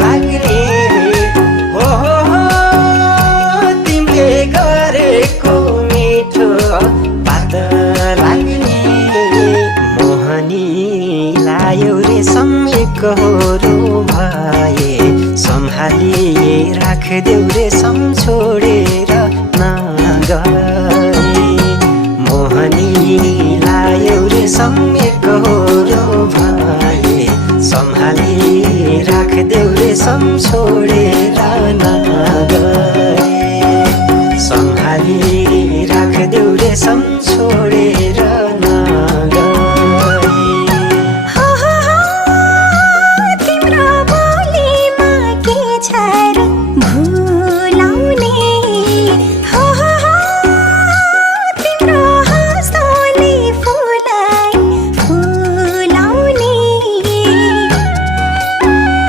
लाग्ने हो तिमीले गरेको मिठो बात लाग्ने मोहनीलाई रेशमको कहोरो भए सम्हाली राखदेऊ रेशम छोडेर नगए मोहनीलाई रेशमको कहोरो भए सम्हाली राखदेऊ रेशम छोडेर नगए सम्हाली राखदेऊ रेशम